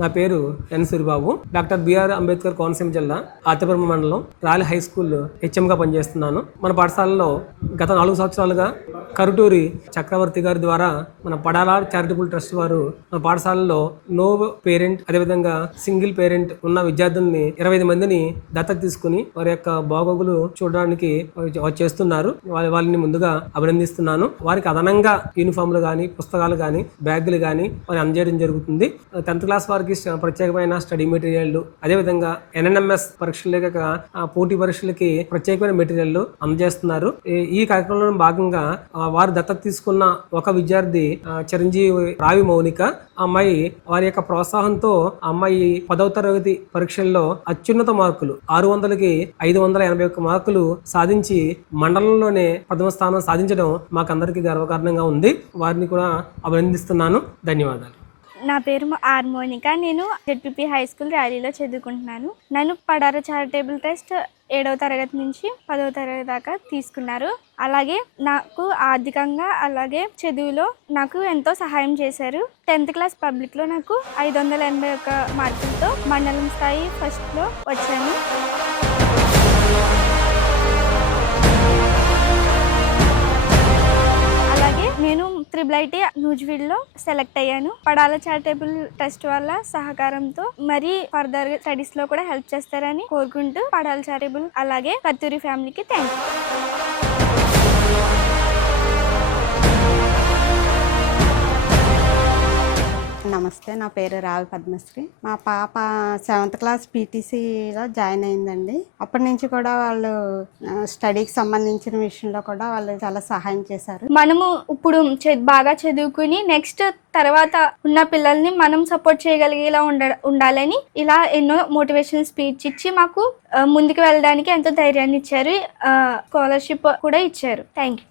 నా పేరు ఎన్ Suribabu. Doctor BR Ambedkar Konaseema జిల్లా ఆత్యపురం మండలం రాలి హై స్కూల్ హెచ్ఎంగా పనిచేస్తున్నాను. మన పాఠశాలలో గత 4 సంవత్సరాలుగా కరుటూరి చక్రవర్తి గారి ద్వారా మన పడాల చారిటబుల్ ట్రస్ట్ వారు మన పాఠశాలలో నో పేరెంట్, అదేవిధంగా సింగిల్ పేరెంట్ ఉన్న విద్యార్థుల్ని 25 మందిని దత్తత తీసుకుని వారి యొక్క బాగోగులు చూడడానికి చేస్తున్నారు. వాళ్ళని ముందుగా అభినందిస్తున్నాను. వారికి అదనంగా యూనిఫామ్లు కానీ, పుస్తకాలు కానీ, బ్యాగులు కానీ వారు అందజేయడం జరుగుతుంది. 10th క్లాస్ వారికి ప్రత్యేకమైన స్టడీ మెటీరియల్, అదేవిధంగా ఎన్ఎన్ఎంఎస్ పరీక్షల పోటీ పరీక్షలకి ప్రత్యేకమైన మెటీరియల్ అందజేస్తున్నారు. ఈ కార్యక్రమంలో భాగంగా వారు దత్తత తీసుకున్న ఒక విద్యార్థి చిరంజీవి రావి మౌనిక అమ్మాయి వారి యొక్క ప్రోత్సాహంతో అమ్మాయి 10వ తరగతి పరీక్షల్లో అత్యున్నత మార్కులు 600కి 581 మార్కులు సాధించి మండలంలోనే 10వ స్థానం సాధించడం మాకందరికీ గర్వకారణంగా ఉంది. వారిని కూడా అభినందిస్తున్నాను. ధన్యవాదాలు. నా పేరు ఆర్ మోనిక. నేను జెడ్పీపీ హై స్కూల్ ర్యాలీలో చదువుకుంటున్నాను. నన్ను పడార చారిటబుల్ ట్రస్ట్ 7వ తరగతి నుంచి 10వ తరగతి దాకా తీసుకున్నారు. అలాగే నాకు ఆర్థికంగా, అలాగే చదువులో నాకు ఎంతో సహాయం చేశారు. 10th క్లాస్ పబ్లిక్లో నాకు 581 మార్కులతో మండలం స్థాయి ఫస్ట్లో వచ్చాను. నేను IIIT నూజివీడ్లో సెలెక్ట్ అయ్యాను. పడాల చారిటబుల్ ట్రస్ట్ వల్ల సహకారంతో మరి ఫర్దర్ స్టడీస్ లో కూడా హెల్ప్ చేస్తారని కోరుకుంటూ పడాల చారిటబుల్ అలాగే కత్తూరి ఫ్యామిలీకి థ్యాంక్ యూ. నమస్తే, నా పేరు రావి పద్మశ్రీ. మా పాప 7th క్లాస్ పీటీసీలో జాయిన్ అయిందండి. అప్పటి నుంచి కూడా వాళ్ళు స్టడీకి సంబంధించిన విషయంలో కూడా వాళ్ళు చాలా సహాయం చేశారు. మనము ఇప్పుడు బాగా చదువుకుని నెక్స్ట్ తర్వాత ఉన్న పిల్లల్ని మనం సపోర్ట్ చేయగలిగేలా ఉండాలని ఇలా ఎన్నో మోటివేషనల్ స్పీచ్ ఇచ్చి మాకు ముందుకు వెళ్ళడానికి ఎంతో ధైర్యాన్ని ఇచ్చారు. స్కాలర్షిప్ కూడా ఇచ్చారు. Thank you.